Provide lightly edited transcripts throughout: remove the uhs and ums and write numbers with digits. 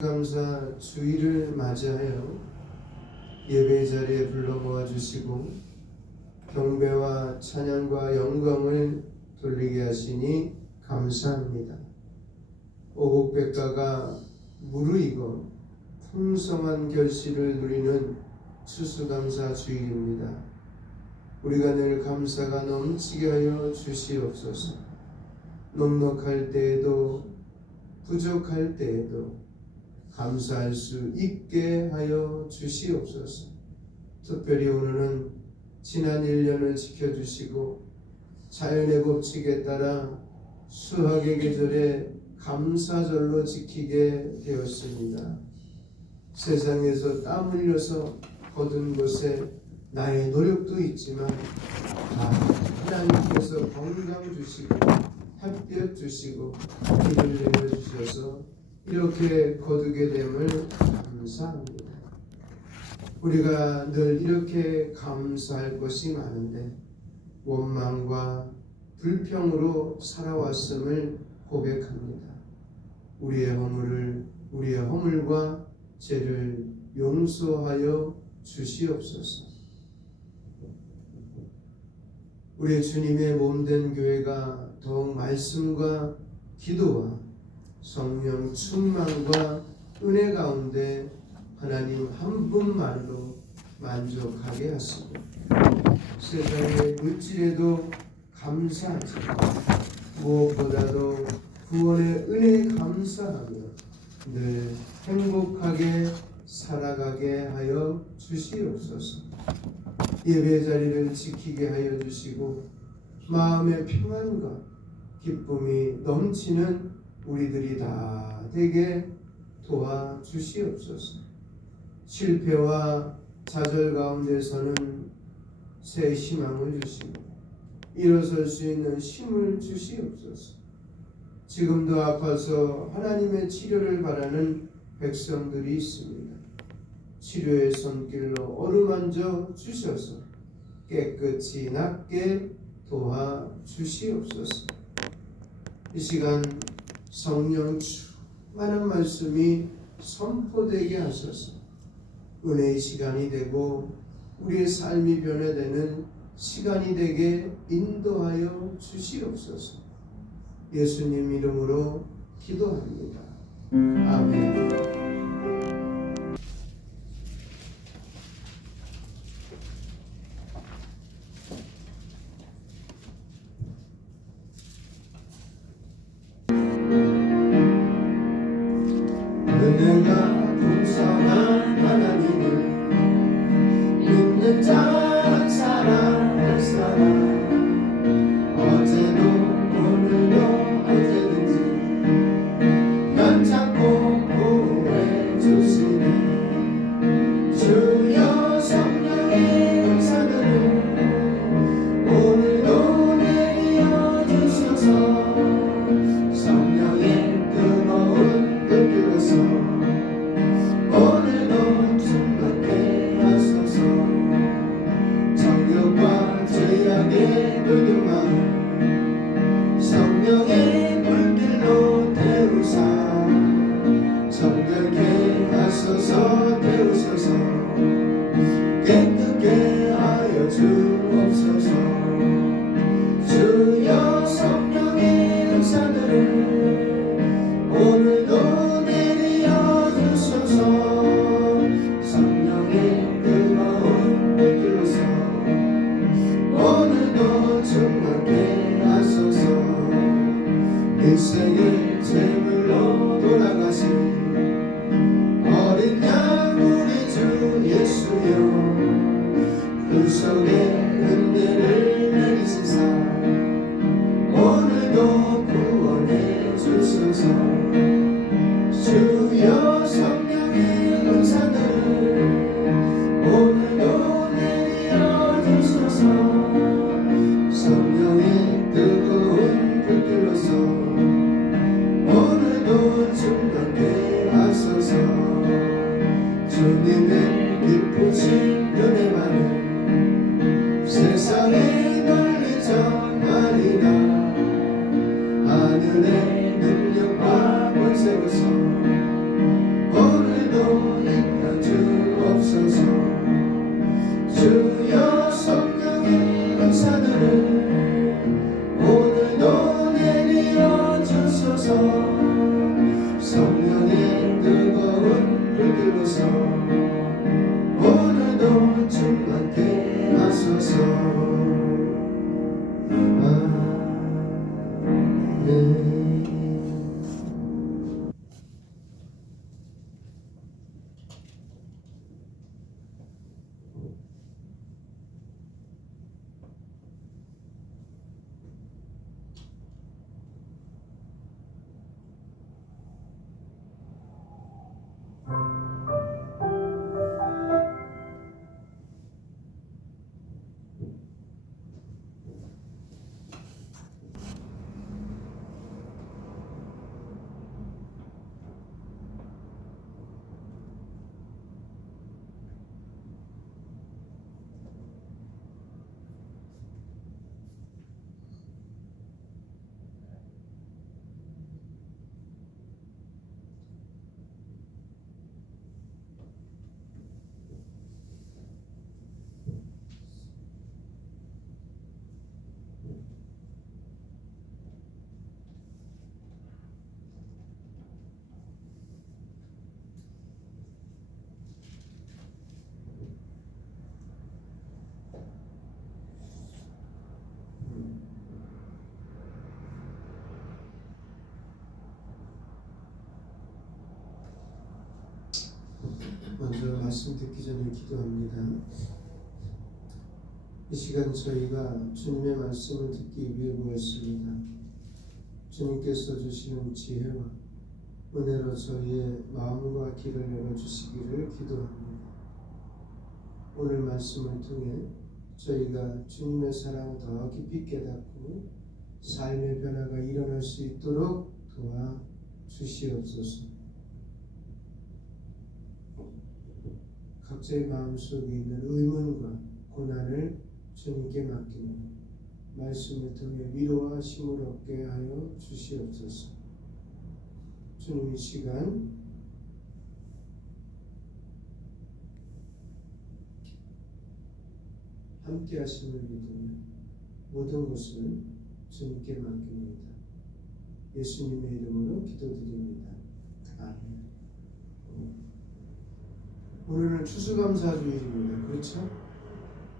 감사 주일을 맞이하여 예배 자리에 불러 모아 주시고 경배와 찬양과 영광을 돌리게 하시니 감사합니다. 오곡백과가 무르익어 풍성한 결실을 누리는 추수감사 주일입니다. 우리가 늘 감사가 넘치게 하여 주시옵소서. 넉넉할 때에도 부족할 때에도 감사할 수 있게 하여 주시옵소서. 특별히 오늘은 지난 1년을 지켜주시고 자연의 법칙에 따라 수학의 계절에 감사절로 지키게 되었습니다. 세상에서 땀 흘려서 거둔 것에 나의 노력도 있지만 하나님께서 건강 주시고 햇볕 주시고 비를 내려주셔서 이렇게 거두게 됨을 감사합니다. 우리가 늘 이렇게 감사할 것이 많은데 원망과 불평으로 살아왔음을 고백합니다. 우리의 허물과 죄를 용서하여 주시옵소서. 우리 주님의 몸된 교회가 더욱 말씀과 기도와 성령 충만과 은혜 가운데 하나님 한 분만로 만족하게 하시고 세상의 물질에도 감사하지 무엇보다도 구원의 은혜에 감사하며 늘 행복하게 살아가게 하여 주시옵소서. 예배 자리를 지키게 하여 주시고 마음의 평안과 기쁨이 넘치는 우리들이 다 되게 도와주시옵소서. 실패와 좌절 가운데서는 새 희망을 주시고 일어설 수 있는 힘을 주시옵소서. 지금도 아파서 하나님의 치료를 바라는 백성들이 있습니다. 치료의 손길로 어루만져 주셔서 깨끗이 낫게 도와주시옵소서. 이 시간 성령 충만한 말씀이 선포되게 하소서. 은혜의 시간이 되고 우리의 삶이 변화되는 시간이 되게 인도하여 주시옵소서. 예수님 이름으로 기도합니다. 아멘. 은혜가 풍성한 하나님을 믿는 자 사랑할 사람 어제도 오늘도 언제든지 변찮고 구해 주시니 주여 성령의 은사들을 오늘도 내려 주셔서 성령의 뜨거운 불길로서 오늘도 충만케 하소서. 정욕과 죄악의 물든 마음 성령의 불길로 태우사 정결케 하소서. 태우소서. 깨끗게 하여 주옵소서. 주여 성령의 은사들을 오늘도 내려 주소서. 성령의 뜨거운 불길로서 오늘도 충만케 하소서. 일생의 제물로 돌아가신 어린 양 우리 주 예수여 그 속에 은혜를 내리시사 오늘도 구원해 주소서. 주여 성령의 은사들을 오늘도 내려 주소서. 성령의 뜨거운 불길로서 오늘도 충만케 하소서. 주님의 기쁘신 은혜만을 세상에 널리 전하리라. 하늘의 능력과 권세로서 먼저 말씀 듣기 전에 기도합니다. 이 시간 저희가 주님의 말씀을 듣기 위해 모였습니다. 주님께서 주시는 지혜와 은혜로 저희의 마음과 길을 열어주시기를 기도합니다. 오늘 말씀을 통해 저희가 주님의 사랑을 더 깊이 깨닫고 삶의 변화가 일어날 수 있도록 도와주시옵소서. 각자의 마음속에 있는 의문과 고난을 주님께 맡기며 말씀을 통해 위로와 힘을 얻게 하여 주시옵소서. 주님, 이 시간 함께 하심을 믿으며 모든 것을 주님께 맡깁니다. 예수님의 이름으로 기도드립니다. 아멘. 오늘은 추수감사주일입니다. 그렇죠?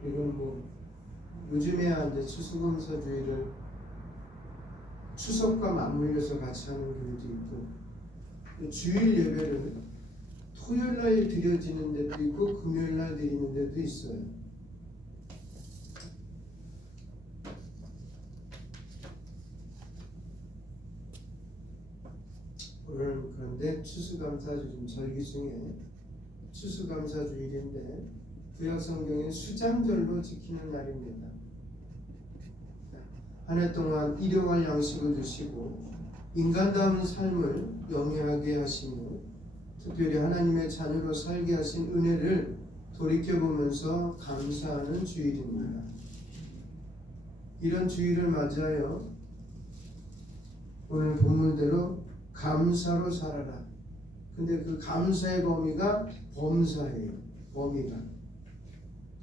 이건 요즘에야 이제 추수감사주일을 추석과 맞물려서 같이 하는 교회도 있고, 주일 예배를 토요일날 드려지는 데도 있고 금요일날 드리는 데도 있어요. 오늘은 그런데 추수감사주일 절기 중에 추수감사주일인데 구약성경에 수장절로 지키는 날입니다. 한 해 동안 일용할 양식을 주시고 인간다운 삶을 영위하게 하시며 특별히 하나님의 자녀로 살게 하신 은혜를 돌이켜보면서 감사하는 주일입니다. 이런 주일을 맞이하여 오늘 본문대로 감사로 살아라. 근데 그 감사의 범위가 범사예요.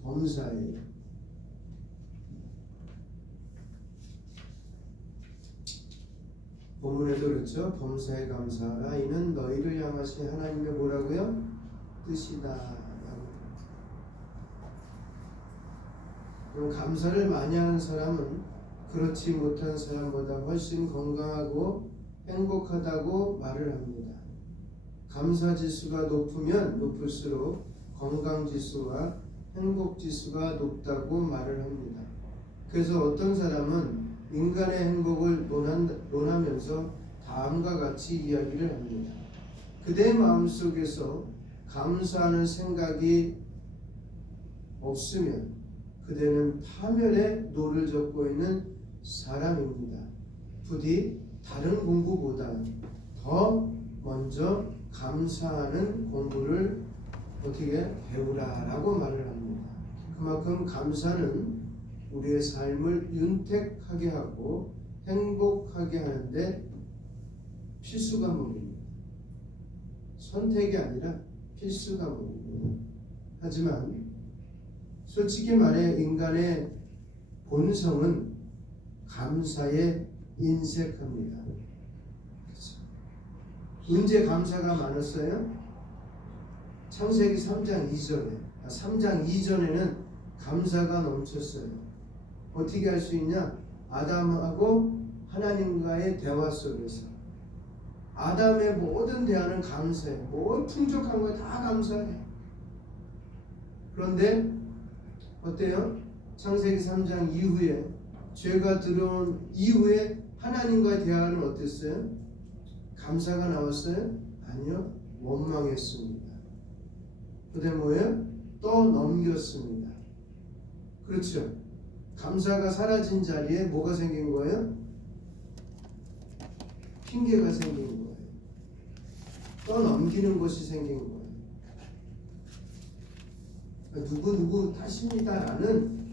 범사예요. 본문에도 그렇죠. 범사에 감사하라. 이는 너희를 향하신 하나님의 뭐라고요? 뜻이다. 그럼 감사를 많이 하는 사람은 그렇지 못한 사람보다 훨씬 건강하고 행복하다고 말을 합니다. 감사지수가 높으면 높을수록 건강지수와 행복지수가 높다고 말을 합니다. 그래서 어떤 사람은 인간의 행복을 논하면서 다음과 같이 이야기를 합니다. 그대의 마음속에서 감사하는 생각이 없으면 그대는 파멸의 노를 젓고 있는 사람입니다. 부디 다른 공부보다 더 먼저 감사하는 공부를 어떻게 배우라라고 말을 합니다. 그만큼 감사는 우리의 삶을 윤택하게 하고 행복하게 하는데 필수 과목입니다. 선택이 아니라 필수 과목입니다. 하지만 솔직히 말해 인간의 본성은 감사에 인색합니다. 언제 감사가 많았어요? 창세기 3장 이전에는 감사가 넘쳤어요. 어떻게 할 수 있냐? 아담하고 하나님과의 대화 속에서 아담의 모든 대화는 감사해. 뭘 풍족한 거에 다 감사해. 그런데 어때요? 창세기 3장 이후에 죄가 들어온 이후에 하나님과의 대화는 어땠어요? 감사가 나왔어요? 아니요. 원망했습니다. 그다음에 뭐예요? 또 넘겼습니다. 그렇죠? 감사가 사라진 자리에 뭐가 생긴 거예요? 핑계가 생긴 거예요. 또 넘기는 것이 생긴 거예요. 누구 탓입니다라는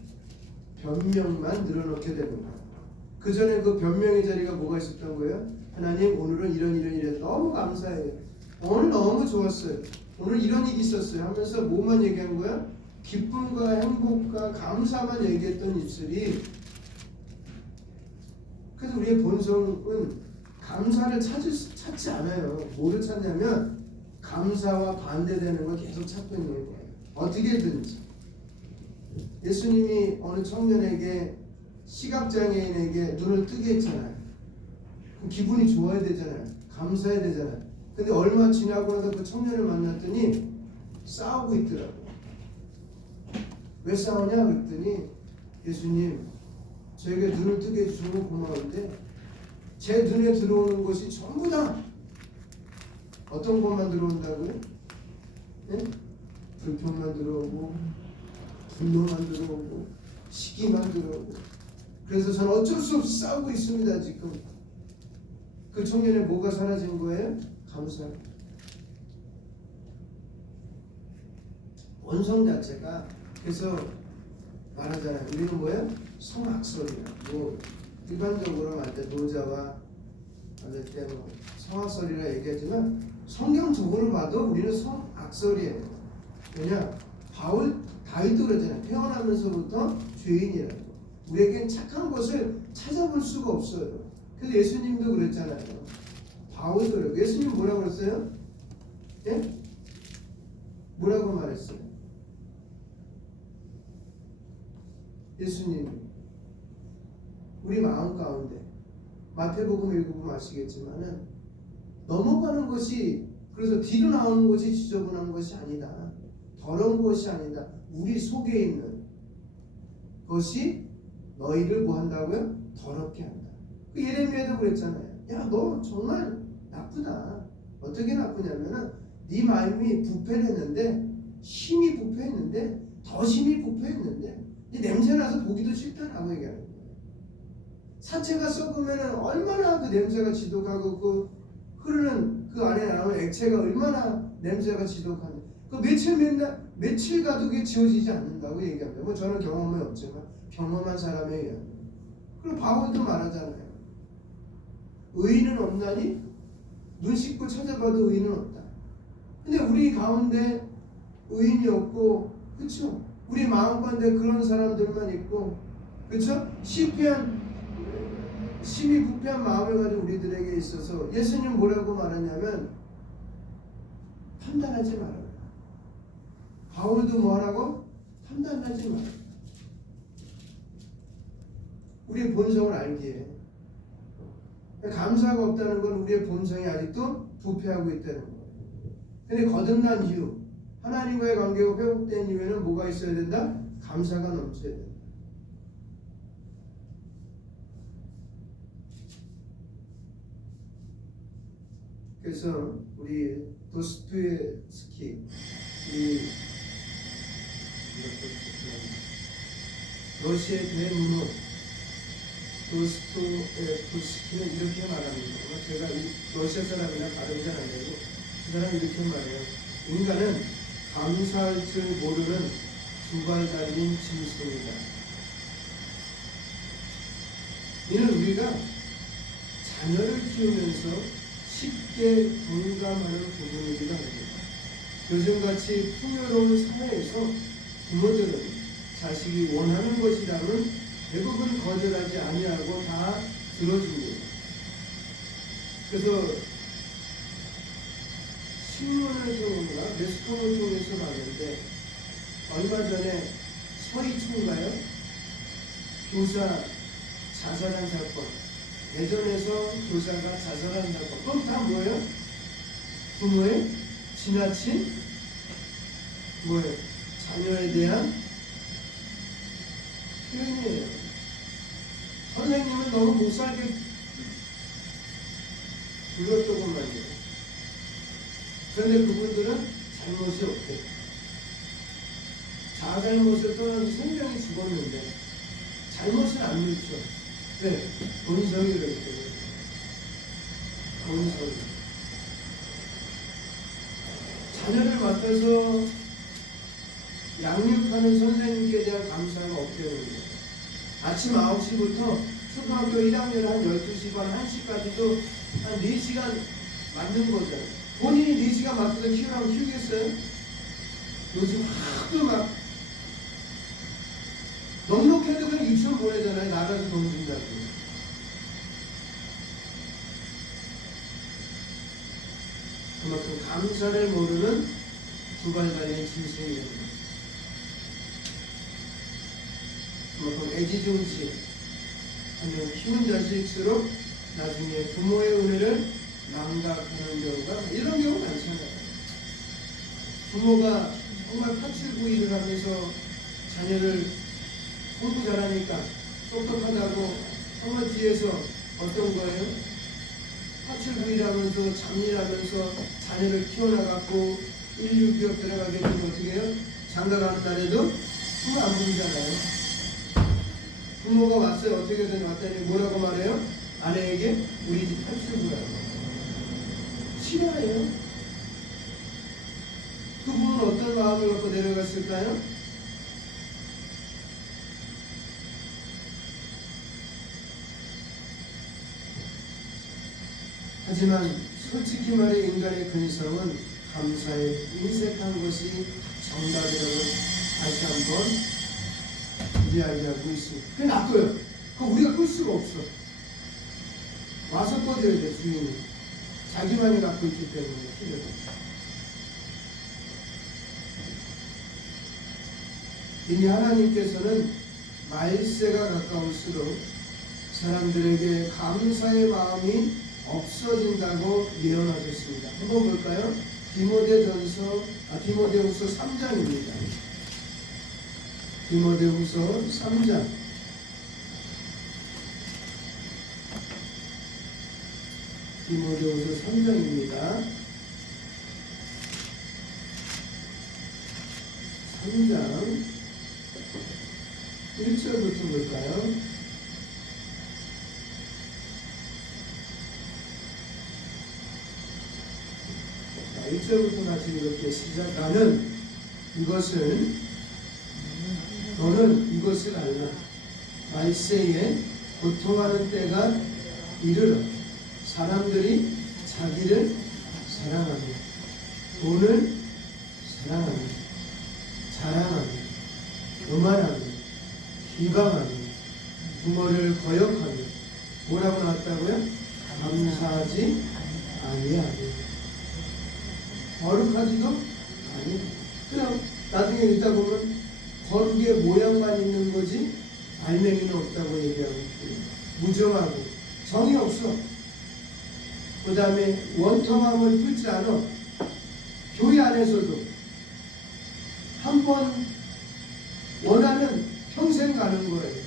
변명만 늘어놓게 되는 거예요. 그 전에 그 변명의 자리가 뭐가 있었던 거예요? 하나님, 오늘은 이런 너무 감사해요. 오늘 너무 좋았어요. 오늘 이런 일이 있었어요 하면서 뭐만 얘기한 거야? 기쁨과 행복과 감사만 얘기했던 입술이. 그래서 우리의 본성은 감사를 찾지 않아요. 뭐를 찾냐면 감사와 반대되는 걸 계속 찾고 있는 거예요. 어떻게든지. 예수님이 어느 청년에게, 시각장애인에게 눈을 뜨게 했잖아요. 그럼 기분이 좋아야 되잖아요. 감사해야 되잖아요. 근데 얼마 지나고 나서 그 청년을 만났더니 싸우고 있더라고요. 왜 싸우냐 그랬더니 예수님 저에게 눈을 뜨게 해주시는 건 고마운데 제 눈에 들어오는 것이 전부 다 어떤 것만 들어온다고요? 네? 불평만 들어오고 분노만 들어오고 시기만 들어오고 그래서 저는 어쩔 수 없이 싸우고 있습니다. 지금 그 청년의 뭐가 사라진 거예요? 감사. 원성 자체가 그래서 말하잖아요. 우리는 뭐예요? 성악설이야. 뭐 일반적으로 할 때 노자와 할 때 뭐 성악설이라 얘기하지만 성경적으로 봐도 우리는 성악설이에요. 왜냐? 다윗도 그러잖아요. 태어나면서부터 죄인이라고. 우리에겐 착한 것을 찾아볼 수가 없어요. 그래서 예수님도 그랬잖아요. 바울도 그래요. 예수님 뭐라고 그랬어요? 예? 뭐라고 말했어요? 예수님 우리 마음 가운데 마태복음 읽어보면 아시겠지만은 넘어가는 것이 그래서 뒤로 나오는 것이 지저분한 것이 아니다. 더러운 것이 아니다. 우리 속에 있는 것이 너희를 뭐 한다고요? 더럽게 한다. 그 예레미야도 그랬잖아요. 야, 너 정말 나쁘다. 어떻게 나쁘냐면은 네 마음이 부패했는데 힘이 부패했는데 더 힘이 부패했는데 냄새나서 보기도 싫다라고 얘기하는 거예요. 사체가 썩으면은 얼마나 그 냄새가 지독하고 그 흐르는 그 안에 나오는 액체가 얼마나 냄새가 지독한데 그 며칠 가도 그게 지워지지 않는다고 얘기합니다. 뭐 저는 경험은 없지만 경험한 사람에 의하면. 그리고 바울도 말하잖아요. 의인은 없나니 눈 씻고 찾아봐도 의인은 없다. 근데 우리 가운데 의인이 없고, 그렇죠? 우리 마음 가운데 그런 사람들만 있고, 그렇죠? 심히 부패한 마음을 가진 우리들에게 있어서 예수님 뭐라고 말하냐면 판단하지 말아라. 바울도 뭐라고? 판단하지 말아라. 우리의 본성을 알기에 감사가 없다는 건 우리의 본성이 아직도 부패하고 있다는 거예요. 근데 거듭난 이유, 하나님과의 관계가 회복된 이유에는 뭐가 있어야 된다? 감사가 넘쳐야 된다. 그래서 우리 도스토옙스키 러시아의 대문호 도스토옙스키는 이렇게 말합니다. 제가 러시아 사람이나 발음이 잘 안 되고 그 사람이 이렇게 말해요. 인간은 감사할 줄 모르는 두 발 달린 짐승이다. 이는 우리가 자녀를 키우면서 쉽게 공감하는 부분이기도 합니다. 요즘같이 풍요로운 사회에서 부모들은 자식이 원하는 것이라면 대부분 거절하지 아니하고 다 들어줍니다. 그래서 신문을 통해서 매스컴을 통해서 봤는데 얼마 전에 서희초인가요? 교사 자살한 사건, 대전에서 교사가 자살한 사건. 그럼 다 뭐예요? 부모의 지나친 뭐예요? 자녀에 대한 표현이에요. 선생님은 너무 못살게 굴렀더구만요. 그런데 그분들은 잘못이 없대. 자잘못을 떠나서 생명이 죽었는데 잘못은 안 묻죠. 네, 본성이 그랬기 때문에. 본성. 자녀를 맡아서 양육하는 선생님께 대한 감사가 없다는 거예요. 아침 9시부터 초등학교 1학년 한 12시 반 1시까지도 한 4시간 맞는 거잖아요. 본인이 4시간 맡아서 키우라면 키우겠어요? 요즘 하도 막 넉넉해도 그냥 유치원 보내잖아요. 나가서 돈 준다고. 그만큼 감사를 모르는 두 발 달린 짐승이에요. 그만큼 애지중지 하면 키운 자식일수록 나중에 부모의 은혜를 망각하는 경우가 이런 경우 많잖아요. 부모가 정말 파출부의를 하면서 자녀를 공부 잘하니까 똑똑하다고 정말 뒤에서 어떤 거예요? 파출부의라면서 잡일하면서 자녀를 키워나갔고 인류 기업 들어가게 되면 어떻게 해요? 장가가는 날에도 부모 안 부르잖아요. 부모가 왔어요. 어떻게든 왔더니 뭐라고 말해요? 아내에게 우리 집 파출부라고. 싫어해요. 그 부모는 어떤 마음을 갖고 내려갔을까요? 하지만 솔직히 말해 인간의 근성은 감사에 인색한 것이 정답이라고 다시 한번 이야기하고 있습니다. 그게 놔둬요. 그거 우리가 끌 수가 없어. 와서 꺼줘야 돼, 주인이. 자기만이 갖고 있기 때문에 필요해. 이미 하나님께서는 말세가 가까울수록 사람들에게 감사의 마음이 없어진다고 예언하셨습니다. 한번 볼까요? 디모데후서 3장입니다. 디모데후서 3장. 디모데후서 3장입니다. 3장 1절부터 볼까요? 자, 1절부터 같이 이렇게 시작하는 너는 이것을 알라. 말세에 고통하는 때가 이르러 사람들이 자기를 사랑하며 돈을 사랑하며 자랑하며 교만하며 비방하며 부모를 거역하며 뭐라고 나왔다고요? 감사하지 아니하며 거룩하지도 아니. 그냥 나중에 읽다 보면 거룩의 모양만 있는 거지 알맹이는 없다고 얘기하고 있고 무정하고 정이 없어. 그 다음에 원통함을 풀지 않아. 교회 안에서도 한번 원하면 평생 가는 거예요.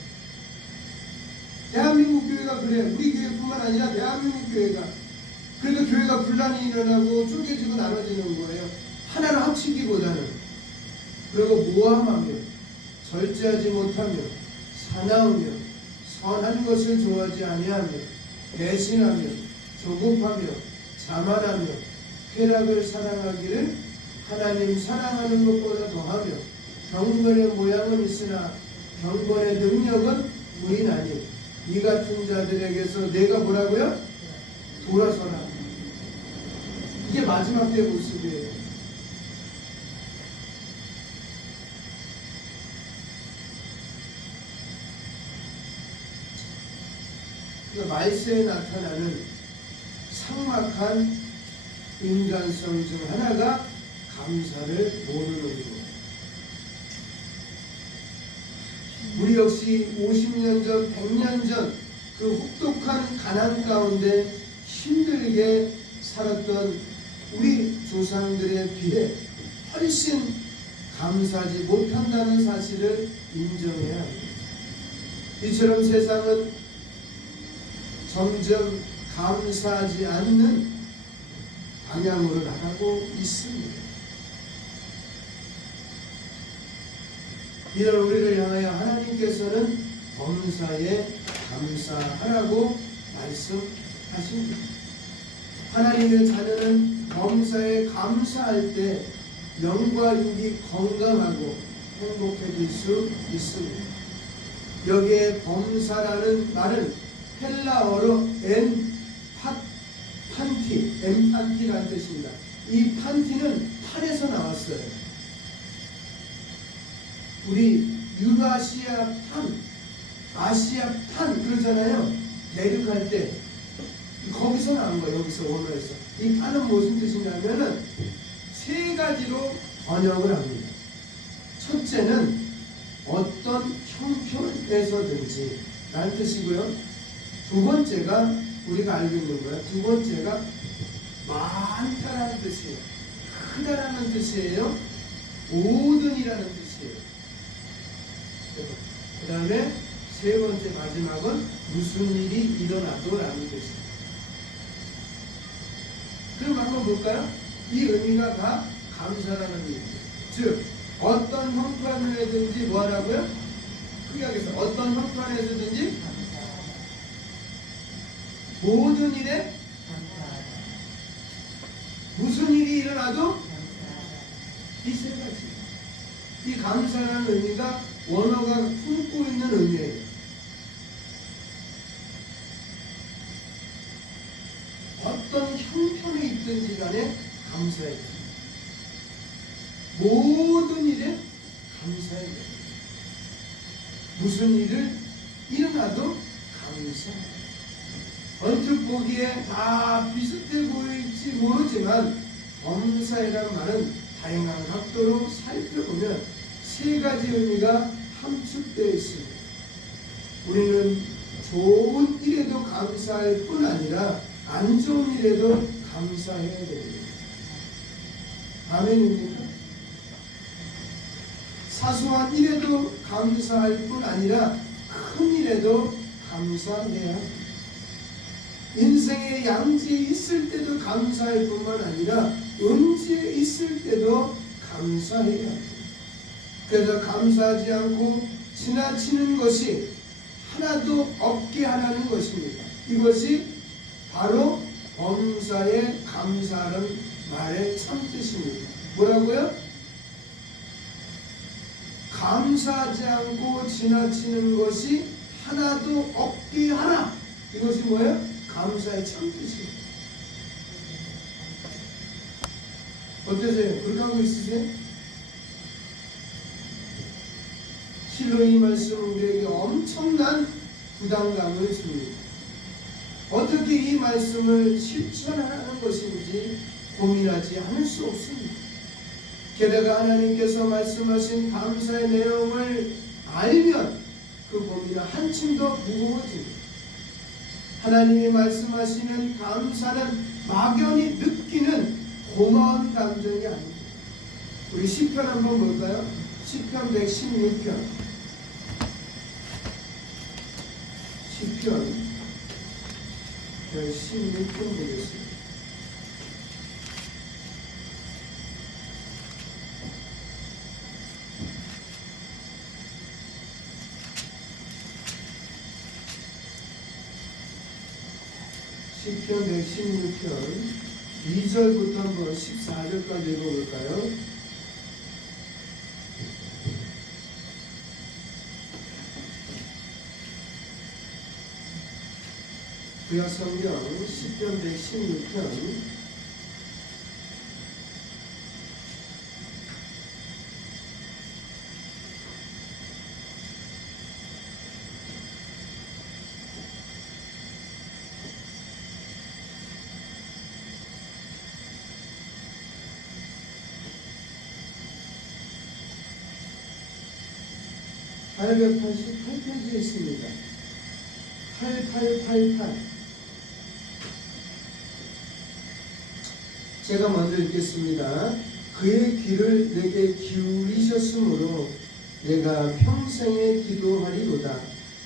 대한민국 교회가 그래. 우리 교회뿐만 아니라 대한민국 교회가. 그래도 교회가 분란이 일어나고 쪼개지고 나눠지는 거예요. 하나를 합치기보다는. 그리고 모함하며 절제하지 못하며 사나우며 선한 것을 좋아하지 아니하며 배신하며 조급하며 자만하며 쾌락을 사랑하기를 하나님 사랑하는 것보다 더하며 경건의 모양은 있으나 경건의 능력은 무인하니 이 같은 자들에게서 내가 뭐라고요? 돌아서라. 이게 마지막 때의 모습이에요. 그러니까 말세에 나타나는 삭막한 인간성 중 하나가 감사를 모르는 것. 우리 역시 50년 전, 100년 전 그 혹독한 가난 가운데 힘들게 살았던 우리 조상들에 비해 훨씬 감사하지 못한다는 사실을 인정해야 합니다. 이처럼 세상은 점점 감사하지 않는 방향으로 나가고 있습니다. 이런 우리를 향하여 하나님께서는 범사에 감사하라고 말씀하십니다. 하나님의 자녀는 범사에 감사할 때 영과 육이 건강하고 행복해질 수 있습니다. 여기에 범사라는 말은 헬라어로 엠판티라는 뜻입니다. 이 판티는 판에서 나왔어요. 우리 유라시아 판, 아시아 판 그러잖아요. 대륙할 때 거기서 나온 거예요. 여기서 원어에서. 이 판은 무슨 뜻이냐면은 세 가지로 번역을 합니다. 첫째는 어떤 형편에서든지 라는 뜻이고요. 두 번째가 우리가 알고 있는 거야. 두 번째가 많다라는 뜻이에요. 크다라는 뜻이에요. 모든이라는 뜻이에요. 그 다음에 세 번째 마지막은 무슨 일이 일어나도라는 뜻이에요. 그럼 한번 볼까요? 이 의미가 다 감사라는 의미예요. 즉 어떤 형편에든지 뭐 하라고요? 크게 하겠습니다. 어떤 형편에서든지 모든 일에 무슨 일이 일어나도 이 세 가지. 이 감사라는 의미가 원어가 품고 있는 의미예요. 어떤 형편에 있든지 간에 감사해야 돼요. 모든 일에 감사해야 돼요. 무슨 일을 일어나도 감사해요. 언뜻 보기에 다 비슷해 보일지 모르지만 감사해라는 말은 다양한 각도로 살펴보면 세 가지 의미가 함축되어 있습니다. 우리는 좋은 일에도 감사할 뿐 아니라 안 좋은 일에도 감사해야 됩니다. 아멘입니까? 사소한 일에도 감사할 뿐 아니라 큰 일에도 감사해야 합니다. 인생의 양지에 있을 때도 감사할 뿐만 아니라 음지에 있을 때도 감사해야 합니다. 그래서 감사하지 않고 지나치는 것이 하나도 없게 하라는 것입니다. 이것이 바로 범사에 감사하는 말의 참뜻입니다. 뭐라고요? 감사하지 않고 지나치는 것이 하나도 없게 하라. 이것이 뭐예요? 감사의 참뜻이에요. 어떠세요? 그렇게 하고 있으세요? 실로 이 말씀은 우리에게 엄청난 부담감을 줍니다. 어떻게 이 말씀을 실천하는 것인지 고민하지 않을 수 없습니다. 게다가 하나님께서 말씀하신 감사의 내용을 알면 그 고민은 한층 더 무거워집니다. 하나님이 말씀하시는 감사는 막연히 느끼는 고마운 감정이 아닙니다. 우리 시편 한번 볼까요? 시편 116편. 시편 116편 보겠습니다. 시편 116편 2절부터 한번 14절까지 읽어볼까요? 구약 성경 시편 116편 888페이지에 있습니다. 8888. 제가 먼저 읽겠습니다. 그의 귀를 내게 기울이셨으므로 내가 평생에 기도하리로다.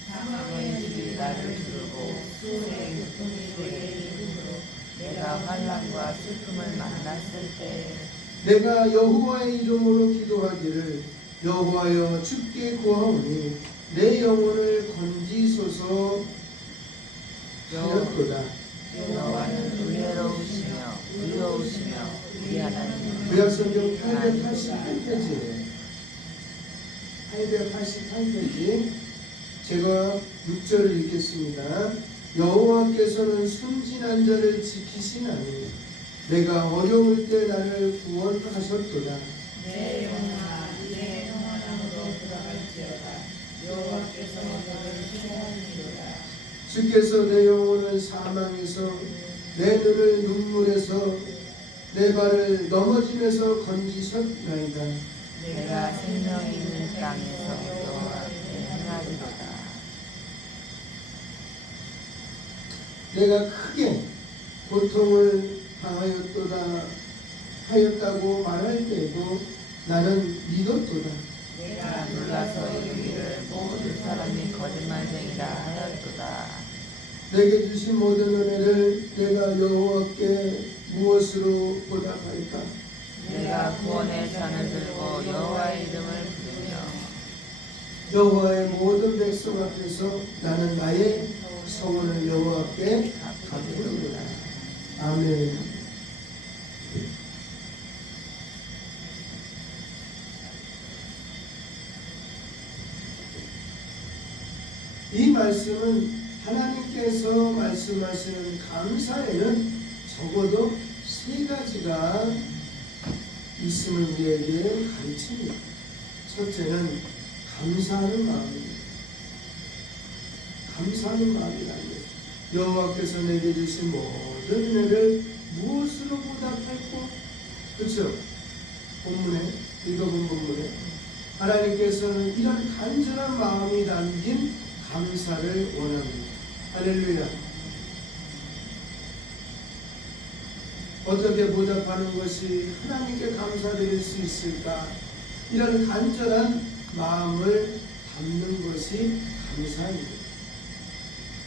사망의 길이 나를 부르고 수의 고통이 내게 이르므로 내가 환난과 슬픔을 만났을 때 내가 여호와의 이름으로 기도하기를 여호와여 주께 구하오니 내 영혼을 건지소서 하였도다. 여호와는 은혜로우시며 의로우시며 우리 하나님. 구약성경 888페이지예요. 888페이지. 제가 6절을 읽겠습니다. 여호와께서는 순진한 자를 지키시나니 내가 어려울 때 나를 구원하셨도다. 내 영혼아 내 평안함으로 돌아갈지어다. 여호와께서 너를 수호하시리로다. 주께서 내 영혼을 사망에서 내 눈을 눈물에서 내 발을 넘어짐에서 건지셨나이다. 내가 생명이 있는 땅에서 여호와 앞에 행하리로다. 내가 크게 고통을 당하였도다 하였다고 말할 때에도 나는 믿었도다. 내가 놀라서 이르기를 모든 사람이 거짓말쟁이라 하였도다. 내게 주신 모든 은혜를 내가 여호와께 무엇으로 보답할까? 내가 구원의 잔을 들고 여호와의 이름을 부르며 여호와의 모든 백성 앞에서 나는 나의 소원을 여호와께 갚아드리리라. 아멘. 이 말씀은 하나님께서 말씀하시는 감사에는 적어도 세 가지가 있음을 우리에게 가르칩니다. 첫째는 감사하는 마음입니다. 감사하는 마음이라는 것입니다. 여호와께서 내게 주신 모든 은혜를 무엇으로 보답할까? 그렇죠? 본문에 읽어본 본문에 하나님께서는 이런 간절한 마음이 담긴 감사를 원합니다. 할렐루야. 어떻게 보답하는 것이 하나님께 감사드릴 수 있을까? 이런 간절한 마음을 담는 것이 감사입니다.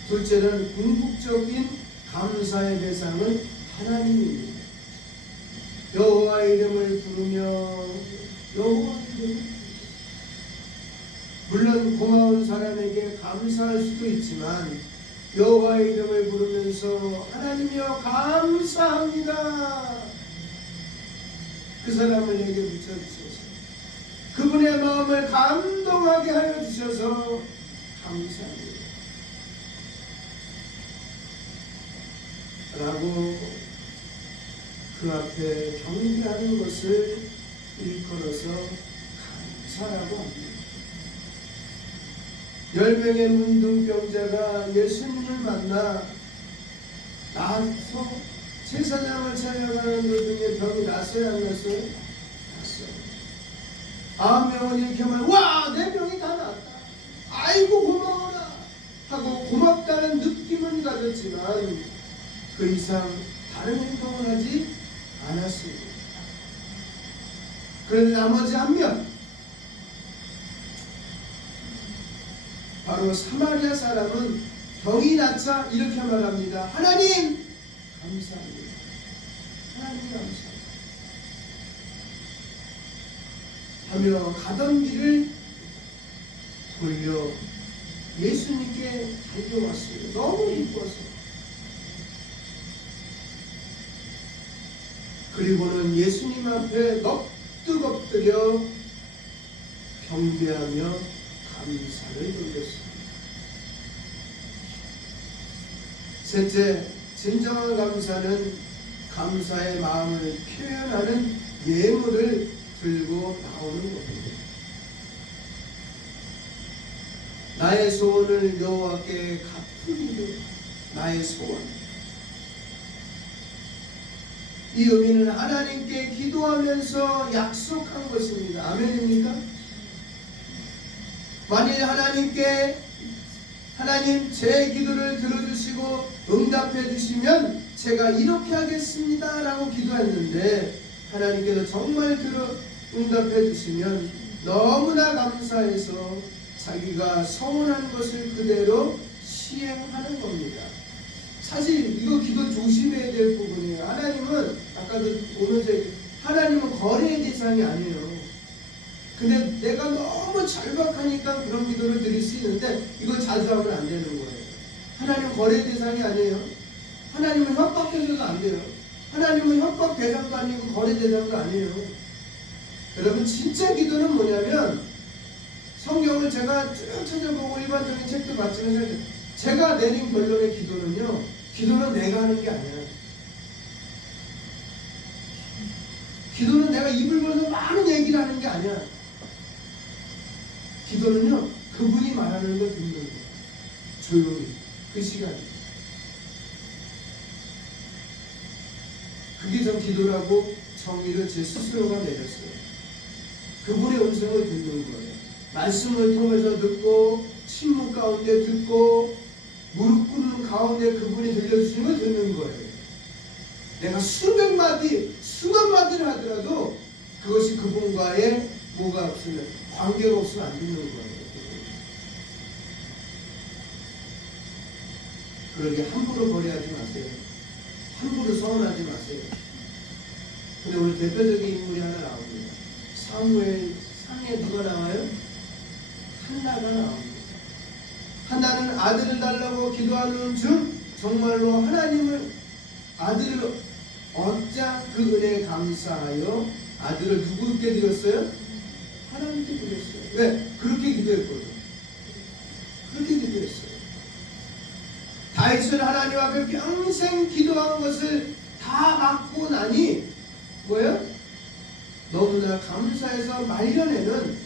둘째는 궁극적인 감사의 대상은 하나님입니다. 여호와의 이름을 부르며 여호와의 이름을 물론 고마운 사람에게 감사할 수도 있지만 여호와의 이름을 부르면서 하나님이여 감사합니다. 그 사람을 내게 붙여주셔서 그분의 마음을 감동하게 하여 주셔서 감사합니다. 라고 그 앞에 경배하는 것을 일컬어서 감사라고 합니다. 10명의 문둥병자가 예수님을 만나 나서 제사장을 찾아가는 도중에 병이 났어요, 안 났어요? 났어요. 9명은 이렇게 말해, 와, 내 병이 다 났다. 아이고 고마워라 하고 고맙다는 느낌은 가졌지만 그 이상 다른 행동을 하지 않았습니다. 그런데 나머지 한 명, 바로 사마리아 사람은 병이 낫자 이렇게 말합니다. 하나님 감사합니다. 하나님 감사합니다. 하며 가던 길을 돌려 예수님께 달려왔어요. 너무 이뻐서. 그리고는 예수님 앞에 넋뜨 엎드려 경배하며 감사를 돌렸습니다. 셋째, 진정한 감사는 감사의 마음을 표현하는 예물을 들고 나오는 겁니다. 나의 소원을 여호와께 갚으리로 나의 소원. 이 의미는 하나님께 기도하면서 약속한 것입니다. 아멘입니까? 만일 하나님 제 기도를 들어주시고 응답해 주시면 제가 이렇게 하겠습니다 라고 기도했는데 하나님께서 정말 응답해 주시면 너무나 감사해서 자기가 서원한 것을 그대로 시행하는 겁니다. 사실 이거 기도 조심해야 될 부분이에요. 하나님은 아까도 오면서 하나님은 거래의 대상이 아니에요. 근데 내가 너무 절박하니까 그런 기도를 드릴 수 있는데 이거 자주 하면 안 되는 거예요. 하나님은 거래 대상이 아니에요. 하나님은 협박해서도 안 돼요. 하나님은 협박 대상도 아니고 거래 대상도 아니에요. 여러분 진짜 기도는 뭐냐면 성경을 제가 쭉 찾아보고 일반적인 책도 봤지만 제가 내린 결론의 기도는요. 기도는 내가 하는 게 아니에요. 기도는 내가 입을 벌려서 많은 얘기를 하는 게 아니야. 기도는요, 그분이 말하는 걸 듣는 거예요. 조용히. 그 시간에. 그게 전 기도라고 정의를 제 스스로가 내렸어요. 그분의 음성을 듣는 거예요. 말씀을 통해서 듣고, 침묵 가운데 듣고, 무릎 꿇는 가운데 그분이 들려주시는 걸 듣는 거예요. 내가 수백 마디, 수건 받으려 하더라도 그것이 그분과의 뭐가 없으면 관계가 없으면 안 되는 거예요. 그러게 함부로 거래하지 마세요. 함부로 서운하지 마세요. 근데 오늘 대표적인 인물이 하나 나옵니다. 사무엘 상에 누가 나와요? 한나가 나옵니다. 한나는 아들을 달라고 기도하는 중 정말로 하나님을 아들을 얻자 그 은혜에 감사하여 아들을 누구께 드렸어요? 하나님께 드렸어요. 왜? 그렇게 기도했거든. 그렇게 기도했어요. 다윗은 하나님 앞에 평생 기도한 것을 다 받고 나니 뭐예요? 너무나 감사해서 말년에는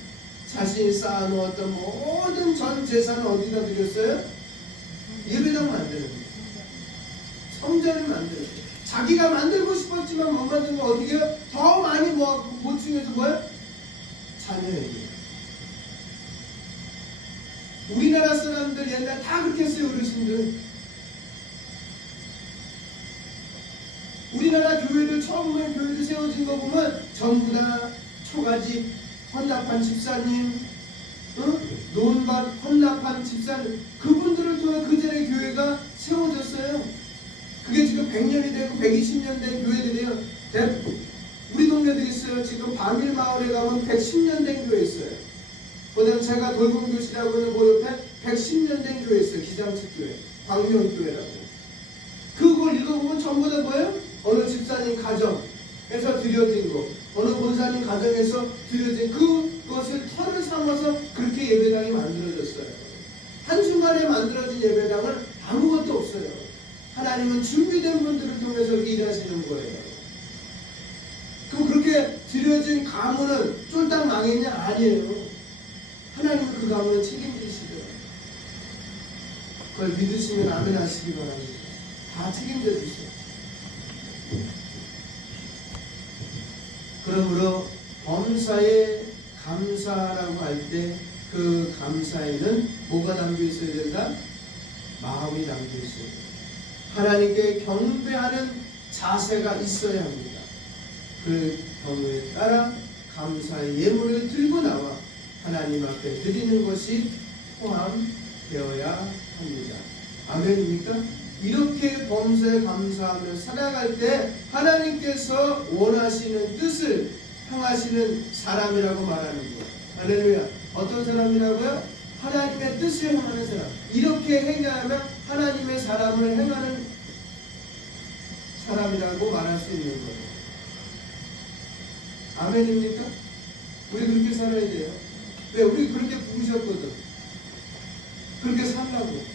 자신이 쌓아놓았던 모든 전 재산을 어디다 드렸어요? 예배당 만드는 거예요. 성전을 만드는 거예요. 자기가 만들고 싶었지만 못 만든 거 어떻게 해요? 더 많이 모아서 보충해서 뭐예요? 자녀에게. 우리나라 사람들 옛날 다 그렇게 했어요. 어르신들. 우리나라 교회들 처음에 교회들 세워진 거 보면 전부 다 초가집 헌납한 집사님, 논밭 헌납한 집사님, 그분들을 통해 그 전에 교회가 세워졌어요. 그게 지금 100년이 되고 120년 된 교회들이에요. 우리 동네도 있어요. 지금 바밀마을에 가면 110년 된 교회 있어요. 그다음 제가 돌봄교실하고 있는 그 옆에 110년 된 교회 있어요. 기장측교회, 광명교회라고. 그걸 읽어보면 전부 다 뭐예요? 어느 집사님 가정에서 드려진 거, 어느 권사님 가정에서 드려진 그것을 터를 삼아서 그렇게 예배당이 만들어졌어요. 한순간에 만들어진 예배당은 아무것도 없어요. 하나님은 준비된 분들을 통해서 일하시는 거예요. 그럼 그렇게 드려진 가문은 쫄딱 망했냐? 아니에요. 하나님은 그 가문을 책임지시더라고요. 그걸 믿으시면 아멘 하시기 바랍니다. 다 책임져 주세요. 그러므로 범사에 감사라고 할 때 그 감사에는 뭐가 담겨 있어야 된다? 마음이 담겨 있어야 된다. 하나님께 경배하는 자세가 있어야 합니다. 그 경우에 따라 감사의 예물을 들고 나와 하나님 앞에 드리는 것이 포함되어야 합니다. 아멘입니까? 이렇게 범사에 감사하며 살아갈 때 하나님께서 원하시는 뜻을 행하시는 사람이라고 말하는 거예요. 할렐루야. 어떤 사람이라고요? 하나님의 뜻을 행하는 사람. 이렇게 행하면 하나님의 사람을 행하는 사람이라고 말할 수 있는 거예요. 아멘입니까? 우리 그렇게 살아야 돼요. 왜? 우리 그렇게 부르셨거든. 그렇게 살라고.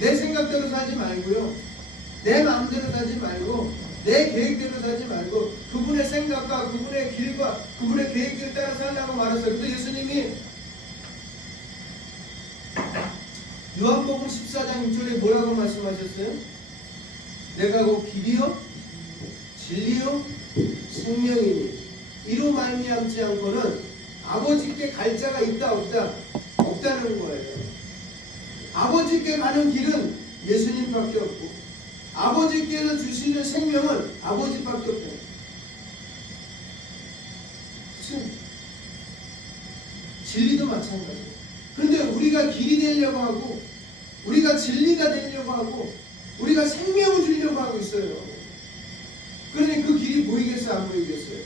내 생각대로 살지 말고요. 내 마음대로 살지 말고 내 계획대로 살지 말고 그분의 생각과 그분의 길과 그분의 계획대로 따라 살라고 말했어요. 근데 예수님이 요한복음 14장 6절에 뭐라고 말씀하셨어요? 내가 곧 길이요 진리요 생명이니 이로 말미암지 않고는 아버지께 갈 자가 있다 없다는 거예요. 아버지께 가는 길은 예수님밖에 없고 아버지께서 주시는 생명은 아버지밖에 없다. 진리도 마찬가지예요. 그런데 우리가 길이 되려고 하고 우리가 진리가 되려고 하고 우리가 생명을 주려고 하고 있어요. 그러니 그 길이 보이겠어요? 안 보이겠어요?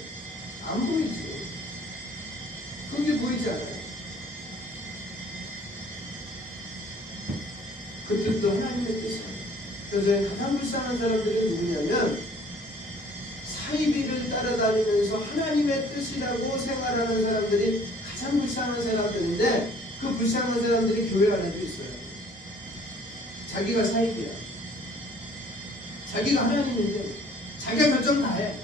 안 보이지. 그게 보이지 않아요. 그 뜻도 하나님의 뜻이에요. 그래서 가장 불쌍한 사람들은 누구냐면 사이비를 따라다니면서 하나님의 뜻이라고 생활하는 사람들이 가장 불쌍한 사람들인데 그 불쌍한 사람들이 교회 안에도 있어요. 자기가 사이비야. 자기가 하나님인데 자기가 결정 다 해.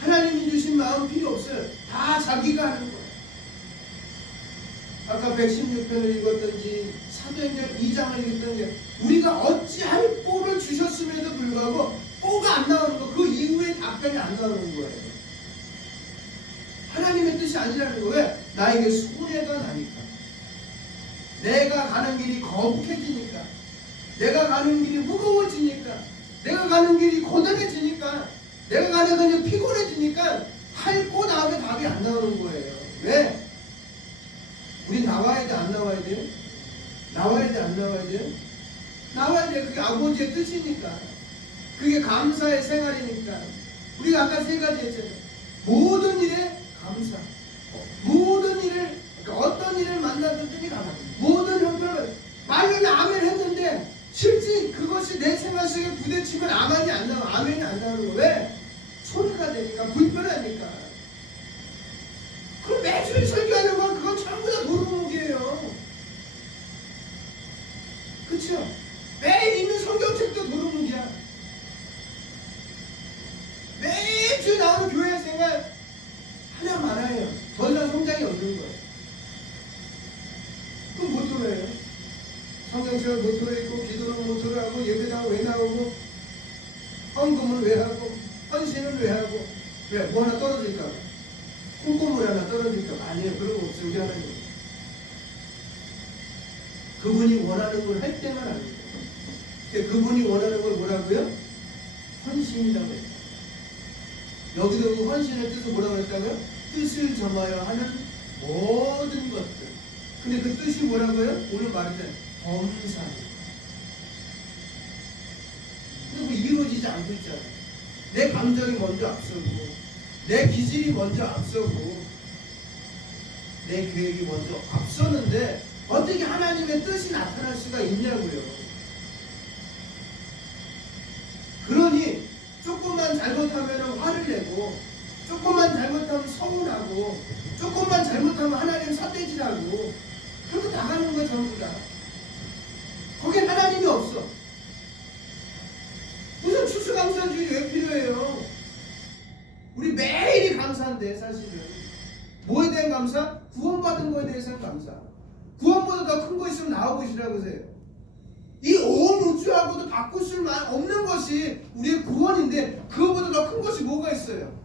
하나님이 주신 마음 필요 없어요. 다 자기가 하는 거예요. 아까 116편을 읽었든지 사도행전 2장을 읽었든지 우리가 어찌할 꼴을 주셨음에도 불구하고 꼴가 안 나오는 거, 그 이후에 답변이 안 나오는 거예요. 하나님의 뜻이 아니라는 거예요. 왜? 나에게 손해가 나니까. 내가 가는 길이 거북해지니까. 내가 가는 길이 무거워지니까. 내가 가는 길이 고단해지니까 내가 가니까 이제 피곤해지니까 핥고 나오면 답이 안 나오는 거예요. 왜? 우리 나와야 돼, 안 나와야 돼? 나와야 돼, 안 나와야 돼? 나와야 돼. 그게 아버지의 뜻이니까. 그게 감사의 생활이니까. 우리가 아까 세 가지 했잖아요. 모든 일에 감사. 모든 일을, 그러니까 어떤 일을 만나든지 감사. 모든 형편을 말로는 아멘 했는데 실제 그것이 내 생활 속에 부딪히면 아멘이 안 나와. 아멘이 안 나오는 거. 왜? 소리가 되니까, 불편하니까. 그럼 매주일 설교하는 건 그건 전부 다 도루묵이에요. 그쵸? 매일 읽는 성경책도 도루묵이야. 매주 나오는 교회 생활 하나 많아요. 더 이상 성장이 없는 거예요. 그럼 못 들어요. 성경책을 못 들어있고, 기도는 못 들어하고, 예배당 왜 나오고, 헌금은 왜 하고, 헌신은 왜 하고, 왜? 뭐 하나 떨어질까 봐. 콩고물 하나 떨어질까 봐. 아니에요. 그런 거 없어요. 우리 하나님. 그분이 원하는 걸 할 때만 합니다. 그분이 원하는 걸 뭐라고요? 헌신이라고 했어요. 여기도 그 헌신의 뜻을 뭐라고 했다고요? 뜻을 점하여 하는 모든 것들. 근데 그 뜻이 뭐라고요? 오늘 말했잖아요. 범사. 근데 뭐 이루어지지 않고 있잖아요. 내 감정이 먼저 앞서고, 내 기질이 먼저 앞서고, 내 계획이 먼저 앞서는데 어떻게 하나님의 뜻이 나타날 수가 있냐고요. 그러니 조금만 잘못하면 화를 내고, 조금만 잘못하면 서운하고, 조금만 잘못하면 하나님 삿대질하고, 그렇게 나가는 거야 전부 다. 거긴 하나님이 없어. 무슨 추수감사주일이 왜 필요해요? 우리 매일이 감사인데 사실은 뭐에 대한 감사? 구원받은 거에 대해서는 감사. 구원보다 더 큰 거 있으면 나와보시라고 하세요. 이 온 우주하고도 바꿀 수 없는 것이 우리의 구원인데 그거보다 더 큰 것이 뭐가 있어요?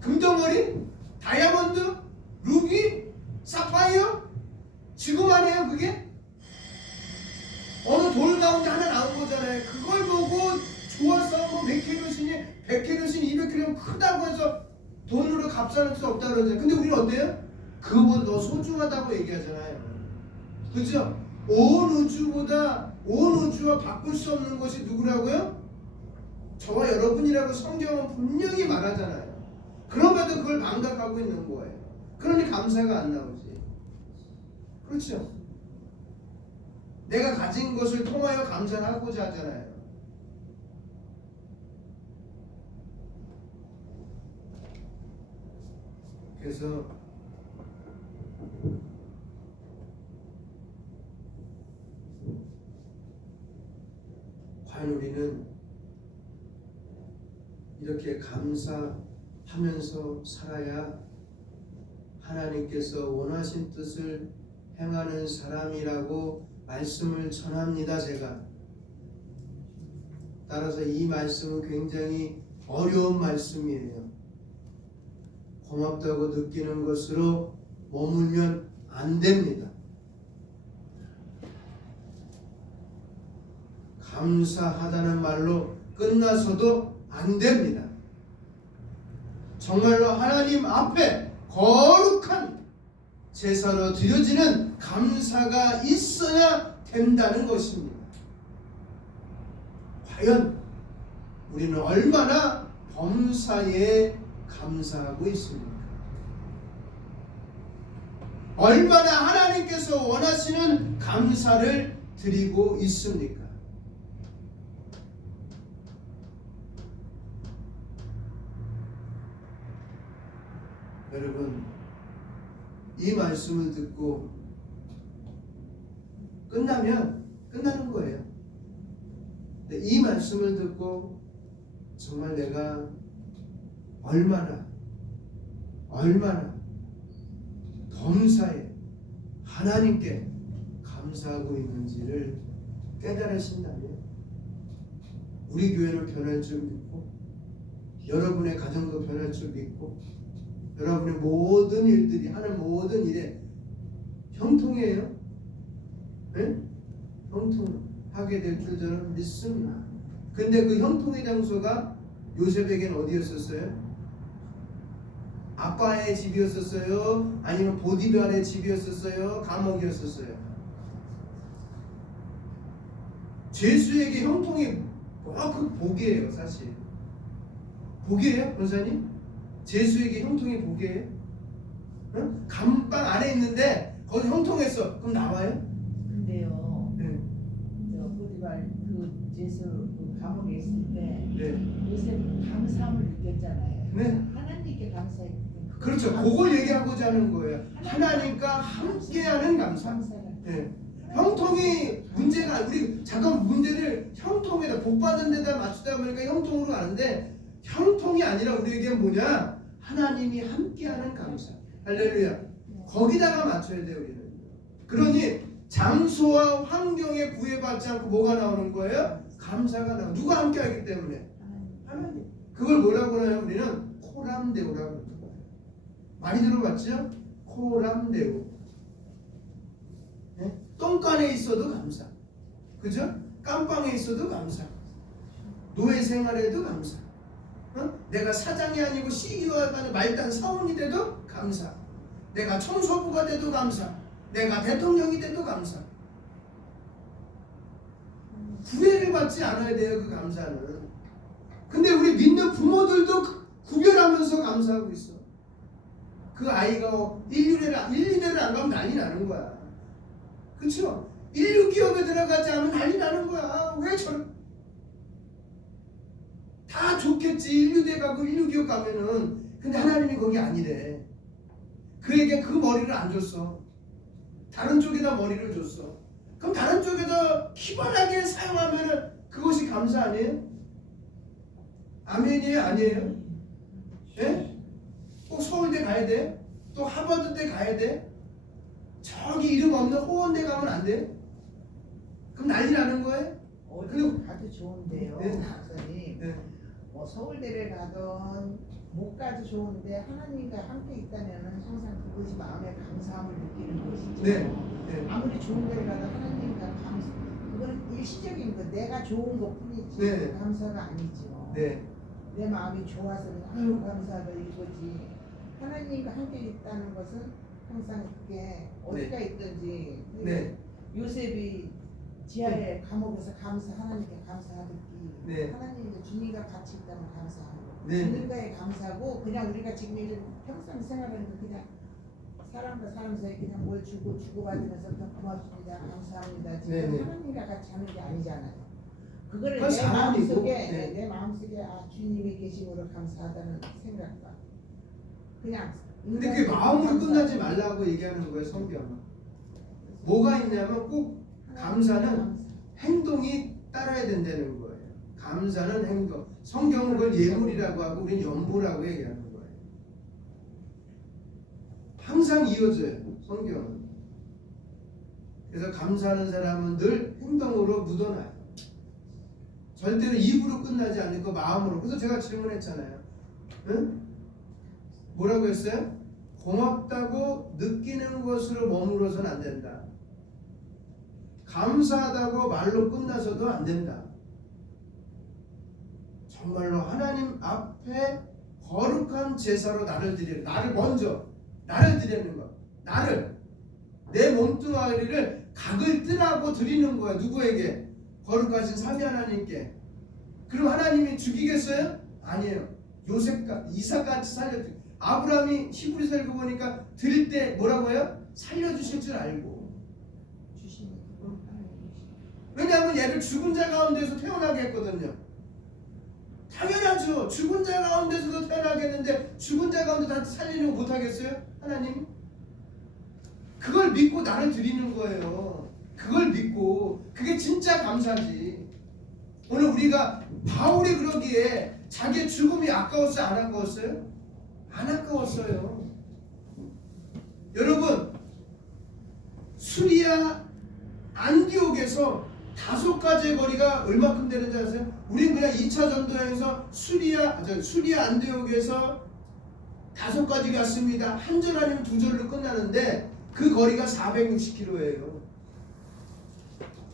금덩어리? 다이아몬드? 루비? 사파이어? 지금 아니에요 그게? 어느 돌 가운데 하나 나온 거잖아요. 그걸 보고 좋아서 뭐 몇 킬로신이 100킬로신 200킬로면 크다고 해서 돈으로 값사는 수 없다고 그러잖아요. 근데 우리는 어때요? 그거보다 더 소중하다고 얘기하잖아요. 그죠? 온 우주와 바꿀 수 없는 것이 누구라고요? 저와 여러분이라고 성경은 분명히 말하잖아요. 그럼에도 그걸 망각하고 있는 거예요. 그러니 감사가 안 나오지. 그렇죠? 내가 가진 것을 통하여 감사를 하고자 하잖아요. 그래서 과연 우리는 이렇게 감사하면서 살아야 하나님께서 원하신 뜻을 행하는 사람이라고 말씀을 전합니다. 제가 따라서 이 말씀은 굉장히 어려운 말씀이에요. 고맙다고 느끼는 것으로 머물면 안 됩니다. 감사하다는 말로 끝나서도 안 됩니다. 정말로 하나님 앞에 거룩한 제사로 드려지는 감사가 있어야 된다는 것입니다. 과연 우리는 얼마나 범사에 감사하고 있습니까? 얼마나 하나님께서 원하시는 감사를 드리고 있습니까? 여러분, 이 말씀을 듣고 끝나면 끝나는 거예요. 근데 이 말씀을 듣고 정말 내가 얼마나 범사에 하나님께 감사하고 있는지를 깨달으신다면 우리 교회는 변할 줄 믿고 여러분의 가정도 변할 줄 믿고 여러분의 모든 일들이 하는 모든 일에 형통해요. 네? 형통하게 될 줄 저는 믿습니다. 근데 그 형통의 장소가 요셉에겐 어디였었어요? 아빠의 집이었었어요? 아니면 보디발의 집이었었어요? 감옥이었었어요? 죄수에게 형통이 그 복이에요, 사실. 복이에요, 권사님? 죄수에게 형통이 복이에요? 응? 감방 안에 있는데 거기 형통했어. 그럼 나와요? 근데요, 네. 저 보디발 그 제수 그 감옥에 있을 때 네. 요새 감사함을 느꼈잖아요. 네. 하나님께 감사했거든요. 그렇죠. 그걸 얘기하고자 하는 거예요. 하나님과 함께하는 감사. 감사를. 네. 형통이 문제가 우리 잠깐 문제를 형통에다 복 받는 데다 맞추다 보니까 형통으로 가는데 형통이 아니라 우리에게 뭐냐? 하나님이 함께하는 감사. 할렐루야. 거기다가 맞춰야 돼요, 우리는. 그러니 장소와 환경에 구애받지 않고 뭐가 나오는 거예요? 감사가 나와. 누가 함께하기 때문에? 하나님. 그걸 뭐라고 하나요? 우리는 코람데오라고 합니다. 많이 들어봤죠? 코람데오. 네? 똥간에 있어도 감사. 그죠? 깜빵에 있어도 감사. 노예 생활에도 감사. 내가 사장이 아니고 CEO가 말단 사원이 돼도 감사. 내가 청소부가 돼도 감사. 내가 대통령이 돼도 감사. 구애를 받지 않아야 돼요, 그 감사는. 근데 우리 믿는 부모들도 구별하면서 감사하고 있어. 그 아이가 1, 2대를 안 가면 난리 나는 거야. 그렇죠? 1, 6 기업에 들어가지 않으면 난리 나는 거야. 왜 다 좋겠지. 1, 6대 가고 1, 6 기업 가면은. 근데 하나님이 거기 아니래. 그에게 그 머리를 안 줬어. 다른 쪽에다 머리를 줬어. 그럼 다른 쪽에다 기발하게 사용하면은 그것이 감사 아니에요? 아멘이에요? 아니에요? 예? 꼭 서울대 가야 돼? 또 하버드대 가야 돼? 저기 이름 없는 호원대 가면 안 돼? 그럼 난리 나는 거예요? 어디 가도 좋은데요, 네. 목사님. 네. 뭐 서울대를 가던 못 가도 좋은데 하나님과 함께 있다면은 항상 그것이 마음에 감사함을 느끼는 것이죠. 네. 네. 아무리 좋은 데를 가도 하나님과 감사, 그거는 일시적인 거, 내가 좋은 것뿐이지 네. 감사가 아니죠. 네. 내 마음이 좋아서는 아유 감사하다 이거지. 하나님과 함께 있다는 것은 항상 그게 어디가 있든지. 네. 요셉이 지하에 감옥에서 하나님께 감사하듯이 네. 하나님과 주님과 같이 있다면 감사하고 네. 주님과의 감사고, 그냥 우리가 지금 이런 평상 생활하는 거 그냥 사람과 사람 사이에 그냥 뭘 주고받으면서 고맙습니다 감사합니다 지금 네, 네. 하나님과 같이 하는 게 아니잖아요. 그거를 그건 내 사람이고, 마음속에 네. 내 마음속에 주님이 계심으로 감사하다는 생각과 그냥. 근데 그게 마음으로 끝나지 말라고 얘기하는 거예요, 성경. 뭐가 있냐면 꼭 감사는 행동이 따라야 된다는 거예요. 감사는 행동. 성경은 그걸 예물이라고 하고 우리는 연보라고 얘기하는 거예요. 항상 이어져요, 성경은. 그래서 감사하는 사람은 늘 행동으로 묻어나요. 절대로 입으로 끝나지 않고 마음으로. 그래서 제가 질문했잖아요. 응? 뭐라고 했어요? 고맙다고 느끼는 것으로 머물러서는 안 된다. 감사하다고 말로 끝나서도 안 된다. 정말로 하나님 앞에 거룩한 제사로 나를 드리는, 나를 먼저 나를 드리는 것, 나를 내 몸뚱아리를 각을 뜨라고 드리는 거야. 누구에게? 거룩하신 삼위 하나님께. 그럼 하나님이 죽이겠어요? 아니에요. 요셉과 이삭같이 살려주. 아브라함이 히브리서 읽어보니까 드릴 때 뭐라고 해요? 살려주실 줄 알고. 왜냐하면 얘를 죽은 자 가운데서 태어나게 했거든요. 당연하죠. 죽은 자 가운데서도 태어나겠는데 죽은 자 가운데 다 살리려고 못하겠어요? 하나님? 그걸 믿고 나를 드리는 거예요. 그걸 믿고. 그게 진짜 감사지. 오늘 우리가 바울이 그러기에 자기의 죽음이 아까웠어요? 안 아까웠어요? 안 아까웠어요. 여러분, 수리아 안디옥에서 5가지의 거리가 얼마큼 되는지 아세요? 우린 그냥 2차 전도여행에서 수리아 안디옥에서 5가지 갔습니다. 한 절 아니면 2절로 끝나는데 그 거리가 460km예요.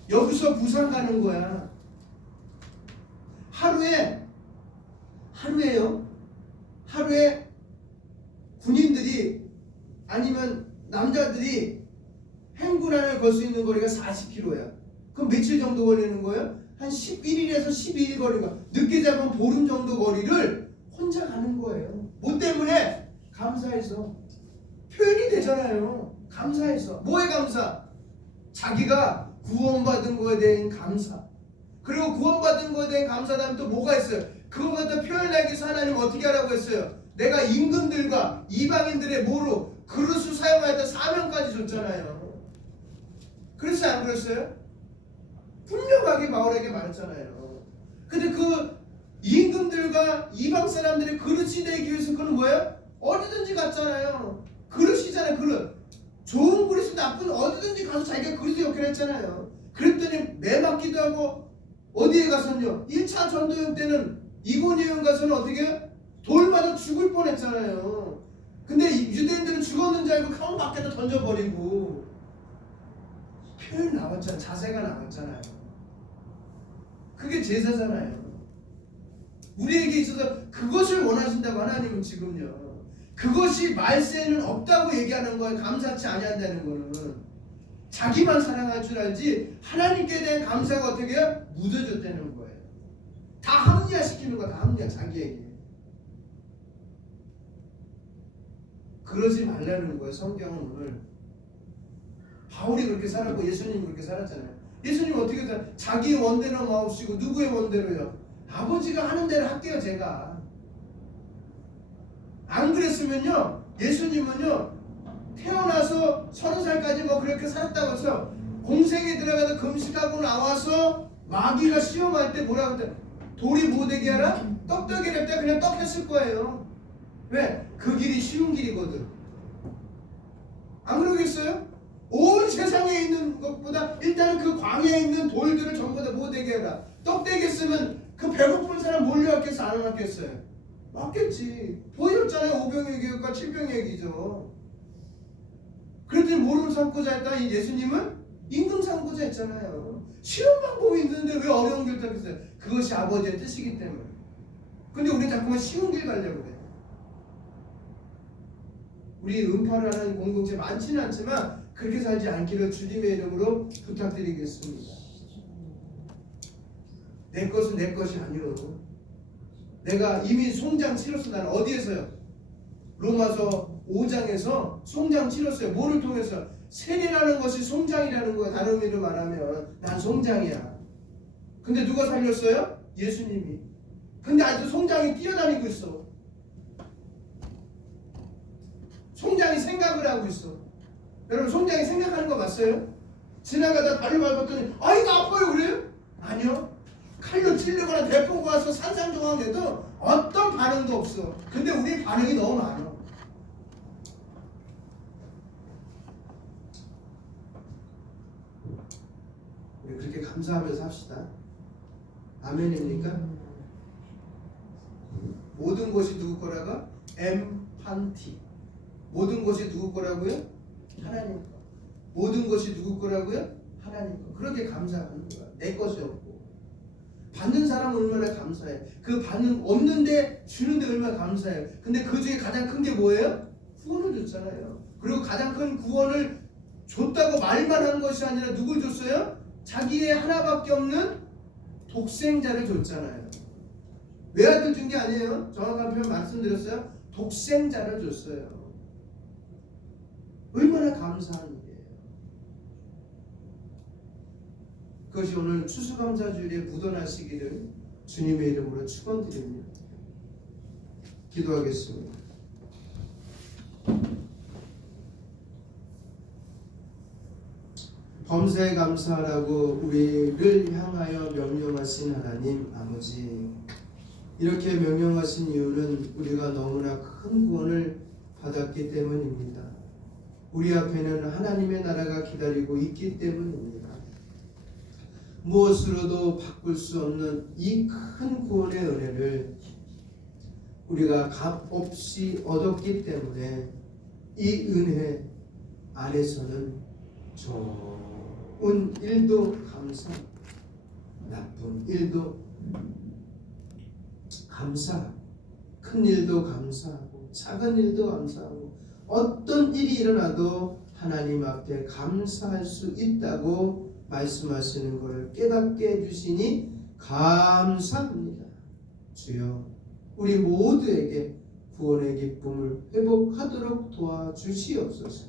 여기서 부산 가는 거야. 하루에 하루에 군인들이 아니면 남자들이 행군안을 걸 수 있는 거리가 40km야. 그럼 며칠 정도 걸리는 거예요? 한 11일에서 12일 거리는 거야. 늦게 잡으면 보름 정도 거리를 혼자 가는 거예요. 뭐 때문에? 감사해서. 표현이 되잖아요. 감사해서. 뭐에 감사? 자기가 구원받은 거에 대한 감사. 그리고 구원받은 거에 대한 감사 다음에 또 뭐가 있어요? 그거보다 표현하기 위해서 하나님 어떻게 하라고 했어요? 내가 임금들과 이방인들의 뭐로 그릇을 사용하였다 사명까지 줬잖아요. 그랬어요? 안 그랬어요? 분명하게 바울에게 말했잖아요. 근데 그 임금들과 이방 사람들의 그릇이 되기 위해서 그는 뭐예요? 어디든지 갔잖아요. 그릇이잖아요. 그릇. 좋은 그릇이 나쁜 어디든지 가서 자기가 그릇을 역할을 했잖아요. 그랬더니 매 맞기도 하고 어디에 가서는요? 1차 전도연 때는 이고니온 가서는 어떻게 해요? 돌 맞아 죽을 뻔했잖아요. 근데 유대인들은 죽었는 줄 알고 강 밖에다 던져버리고 표현 나왔잖아요. 자세가 나왔잖아요. 그게 제사잖아요. 우리에게 있어서 그것을 원하신다고 하나님은 지금요. 그것이 말세는 없다고 얘기하는 거예요. 감사치 아니한다는 거는 자기만 사랑할 줄 알지 하나님께 대한 감사가 어떻게 해요? 묻어졌다는 거예요. 다 합리화시키는 거야. 다 합리화 자기에게. 그러지 말라는 거예요. 성경은 오늘 바울이 그렇게 살았고 예수님이 그렇게 살았잖아요. 예수님 어떻게 살아요? 자기의 원대로 마옵시고 누구의 원대로요? 아버지가 하는 대로 할게요. 제가 안 그랬으면요 예수님은요 태어나서 30살까지 뭐 그렇게 살았다고 해서 공생에 들어가서 금식하고 나와서 마귀가 시험할 때 뭐라고 했대? 돌이 뭐 되게 하라? 떡되게 냈다 그냥 떡 했을 거예요. 왜? 그 길이 쉬운 길이거든. 안 그러겠어요? 온 세상에 있는 것보다 일단은 그 광야에 있는 돌들을 전부 다 뭐 되게 해라. 떡 되게 쓰면 그 배고픈 사람 몰려왔겠어? 안 왔겠어요? 왔겠지. 보여줬잖아요. 5병 얘기가 7병 얘기죠. 그랬더니 뭐를 삼고자 했다? 이 예수님은 임금 삼고자 했잖아요. 쉬운 방법이 있는데 왜 어려운 길을 택했어요? 그것이 아버지의 뜻이기 때문에. 근데 우리 자꾸만 쉬운 길 가려고 그래. 우리 음파를 하는 공동체 많지는 않지만 그렇게 살지 않기를 주님의 이름으로 부탁드리겠습니다. 내 것은 내 것이 아니오. 내가 이미 송장 치렀어. 나는 어디에서요? 로마서 5장에서 송장 치렀어요. 뭐를 통해서? 세례라는 것이 송장이라는 거야. 다른 의미로 말하면 난 송장이야. 근데 누가 살렸어요? 예수님이. 근데 아직도 송장이 뛰어다니고 있어. 송장이 생각을 하고 있어. 여러분 송장이 생각하는 거 맞어요? 지나가다 발을 밟았더니 이거 아파요 그래요? 아니요. 칼로 찔르거나 대포가 와서 산산조각해도 어떤 반응도 없어. 근데 우리 반응이 너무 많아. 우리 그렇게 감사하면서 합시다. 아멘입니까? 모든 것이 누구 거라고? 엠판티. 모든 것이 누구 거라고요? 하나님 거. 모든 것이 누구 거라고요? 하나님 거. 그렇게 감사하는 거야. 내 것이 없고. 받는 사람은 얼마나 감사해. 그 받는 없는데 주는데 얼마나 감사해요. 근데 그 중에 가장 큰 게 뭐예요? 구원을 줬잖아요. 그리고 가장 큰 구원을 줬다고 말만 한 것이 아니라 누굴 줬어요? 자기의 하나밖에 없는 독생자를 줬잖아요. 외아들 준 게 아니에요. 정확한 표현 말씀드렸어요. 독생자를 줬어요. 얼마나 감사한 일이에요. 그것이 오늘 추수감사주일에 묻어나시기를 주님의 이름으로 축원드립니다. 기도하겠습니다. 범사에 감사하라고 우리를 향하여 명령하신 하나님 아버지, 이렇게 명령하신 이유는 우리가 너무나 큰 구원을 받았기 때문입니다. 우리 앞에는 하나님의 나라가 기다리고 있기 때문입니다. 무엇으로도 바꿀 수 없는 이 큰 구원의 은혜를 우리가 값없이 얻었기 때문에 이 은혜 안에서는 좋은 일도 감사, 나쁜 일도 감사, 큰 일도 감사하고 작은 일도 감사하고 어떤 일이 일어나도 하나님 앞에 감사할 수 있다고 말씀하시는 것을 깨닫게 해주시니 감사합니다. 주여, 우리 모두에게 구원의 기쁨을 회복하도록 도와주시옵소서.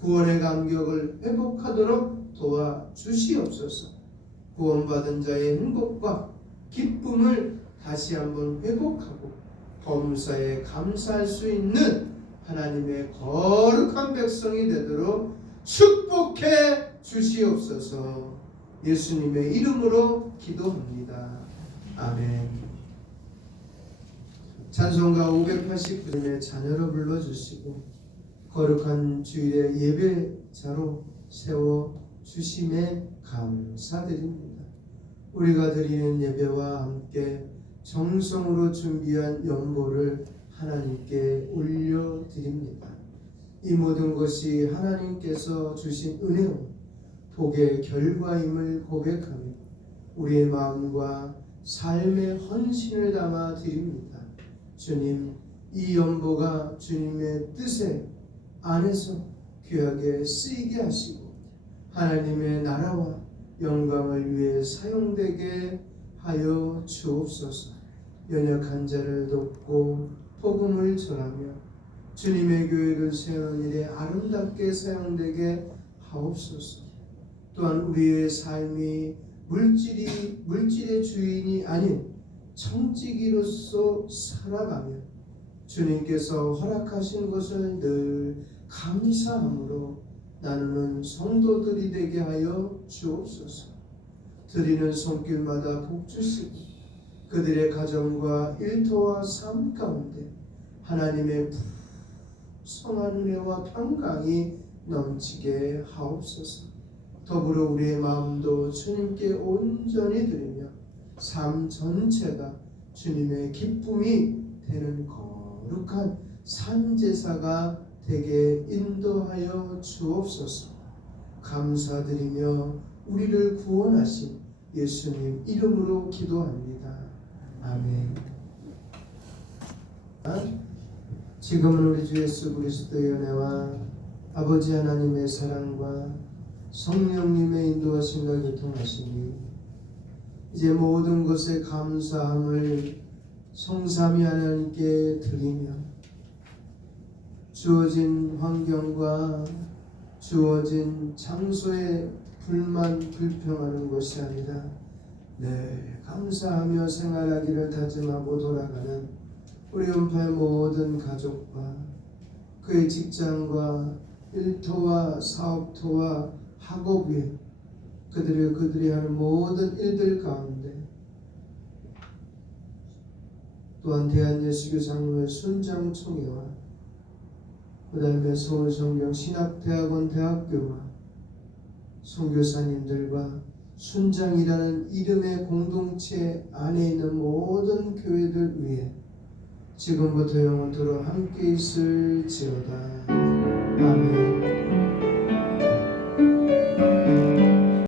구원의 감격을 회복하도록 도와주시옵소서. 구원받은 자의 행복과 기쁨을 다시 한번 회복하고 범사에 감사할 수 있는 하나님의 거룩한 백성이 되도록 축복해 주시옵소서. 예수님의 이름으로 기도합니다. 아멘. 찬송가 589점의 자녀로 불러주시고 거룩한 주일의 예배자로 세워주심에 감사드립니다. 우리가 드리는 예배와 함께 정성으로 준비한 연보를 하나님께 올려드립니다. 이 모든 것이 하나님께서 주신 은혜요 복의 결과임을 고백하며 우리의 마음과 삶의 헌신을 담아 드립니다. 주님, 이 연보가 주님의 뜻에 안에서 귀하게 쓰이게 하시고 하나님의 나라와 영광을 위해 사용되게 하여 주옵소서. 연약한 자를 돕고 복음을 전하며 주님의 교회를 세우는 일에 아름답게 사용되게 하옵소서. 또한 우리의 삶이 물질의 주인이 아닌 청지기로서 살아가며 주님께서 허락하신 것을 늘 감사함으로 나누는 성도들이 되게 하여 주옵소서. 드리는 손길마다 복 주시고 그들의 가정과 일터와 삶 가운데 하나님의 성한 은혜와 평강이 넘치게 하옵소서. 더불어 우리의 마음도 주님께 온전히 드리며 삶 전체가 주님의 기쁨이 되는 거룩한 산제사가 되게 인도하여 주옵소서. 감사드리며 우리를 구원하신 예수님 이름으로 기도합니다. 아멘. 지금은 우리 주 예수 그리스도의 은혜와 아버지 하나님의 사랑과 성령님의 인도하심과 교통하심이 이제 모든 것에 감사함을 성삼위 하나님께 드리며 주어진 환경과 주어진 장소에 불평하는 것이 아니라 늘 감사하며 생활하기를 다짐하고 돌아가는 우리 은파의 모든 가족과 그의 직장과 일터와 사업터와 학업 위에 그들이 하는 모든 일들 가운데 또한 대한예수교 장로회 순장총회와 그 다음에 서울성경 신학대학원 대학교와 선교사님들과 순장이라는 이름의 공동체 안에 있는 모든 교회들 위해 지금부터 영원토록 함께 있을지어다. 아멘.